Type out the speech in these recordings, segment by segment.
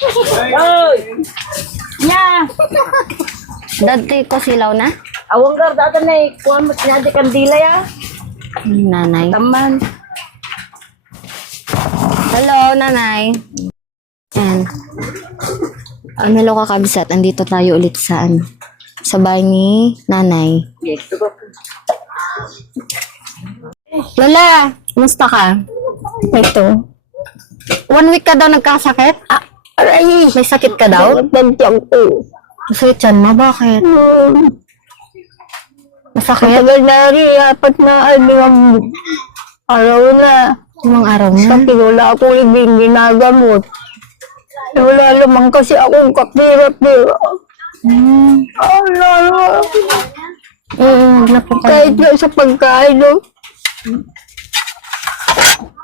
Oy! Nya! Dati ko silaw na? Awang gar, dati na eh. Kuha mo sinadi kandila ya. Nanay. Taman. Hello, nanay. Ayan. Hello ka kabisat. Andito tayo ulit sa sa bahay ni nanay. Yes, ito ba? Lola, kumusta ka? Ito. 1 week ka daw nagkasakit? Aray, may sakit ka daw? Nandiyan ko. Masakit yan mo, bakit? Masakit? Matagal na rin, apat na araw na. Anong araw na? Kasi wala akong ibing ginagamot. Wala lamang kasi akong kapira-pira. Huwag na po Kahit kayo. na sa pagkain, no?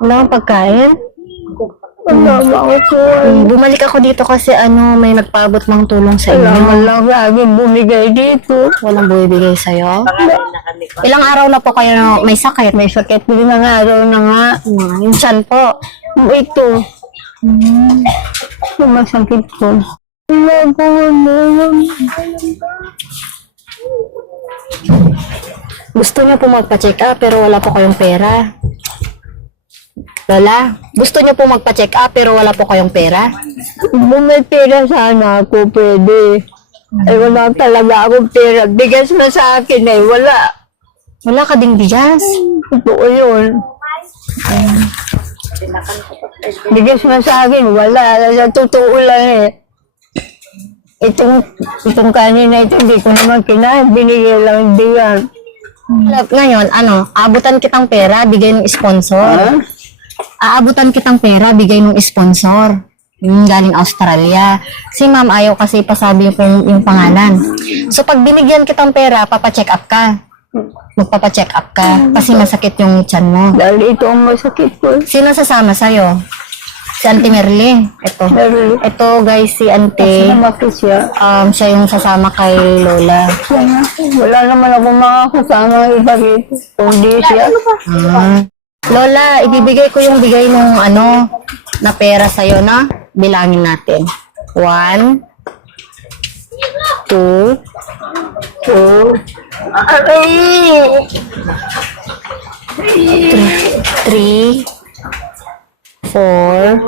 Wala kang pagkain? Wala ako. Bumalik ako dito kasi may nagpaabot ng tulong sa Wala inyo. man lang lagi bumigay dito. Walang bumibigay sa'yo? Pangalan na kami ko. Ilang araw na po kayo may sakit? May sakit din ng araw na nga. Yung tiyan po. Ito. Sumasakit ko. Wala ko Gusto niyo po magpa-check up pero wala po kayong pera. Lola, gusto niyo po magpa-check up pero wala po kayong pera? Kung may pera sana ako, pwede. Ay, wala talaga akong pera. Bigas na sa akin eh, wala. Wala ka ding bigas. Totoo yun. Bigas na sa akin, wala. Sa totoo lang eh. Itong kanin na ito, hindi ko naman kinain. Binigay lang diyan. Ngayon, aabutan kitang pera, bigay ng sponsor. Aabutan kitang pera, bigay ng sponsor. Yung galing Australia. Si ma'am ayaw kasi pasabi yung pangalan. So pag binigyan kitang pera, papacheck up ka. Magpapacheck up ka. Kasi masakit yung tiyan mo. Dahil ito ang masakit ko. Sino sasama sa'yo? Si Auntie Merly. Ito. Dahil Ito guys, si Auntie. namakit siya. Siya yung sasama kay Lola. Wala naman akong makakasama iba rito. Kundi siya. Lola, ibibigay ko yung bigay nung na pera sa'yo na. Bilangin natin. 1, 2, 3, 4,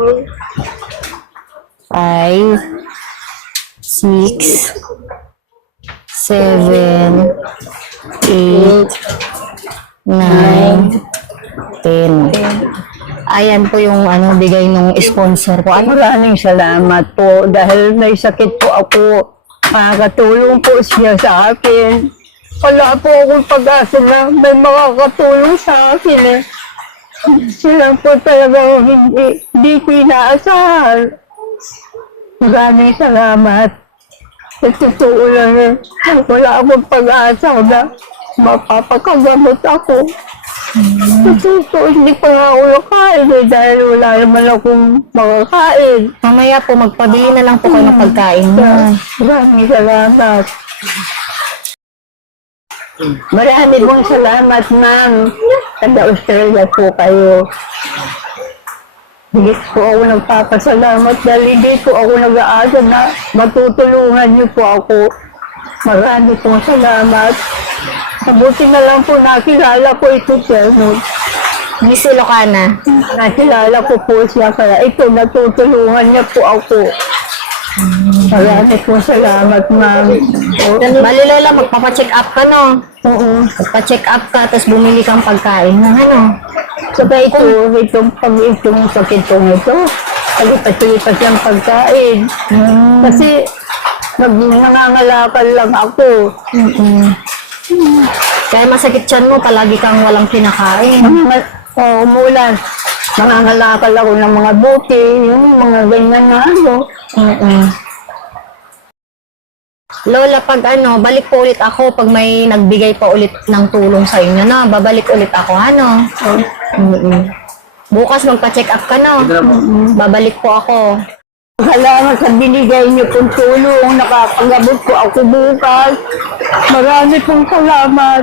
5, 6, 7, 8, 9, 10. Ayan po yung bigay nung sponsor ko. Maraming salamat po dahil may sakit po ako. Makakatulong po siya sa akin. Wala po akong pag-asa na may makakatulong sa akin eh. Sila po talaga hindi ko inaasahan. Maraming salamat. Sa totoo lang eh. Wala akong pag-asa na mapapakagamot ako. Sa totoo, hindi pa nga ako nakain eh, dahil wala naman akong makakain. Mamaya po, magpabili na lang po kayo ng pagkain mo. Maraming salamat. Marami pong salamat, ma'am. Taga-Australia po kayo. Hindi po ako nagpapasalamat dahil hindi po ako nag-aasa na matutulungan niyo po ako. Marami pong salamat. Mabuti na lang po nakilala ko ito, sir. Miss Ilocana. Nakilala ko po siya kaya ito, natutulungan niya po ako. Marami po salamat, ma'am. Bali Lola, magpapacheck up ka, no? Oo. Magpa-check up ka, tapos bumili kang pagkain ng Saka itong sakit kong ito, palipat-lipat yung pagkain. Kasi nangangalakal lang ako. Kaya masakit tiyan mo, palagi kang walang pinakain. Umulan. Nangangalakal ako ng mga buti, yung mga ganyan na Lola, pag balik po ulit ako pag may nagbigay pa ulit ng tulong sa inyo, no? Babalik ulit ako, Bukas magpa-check up ka, no? Babalik po ako. Salamat sa binigay niyo pong tulong, nakapagabot ko ako bukas. Marami pong salamat.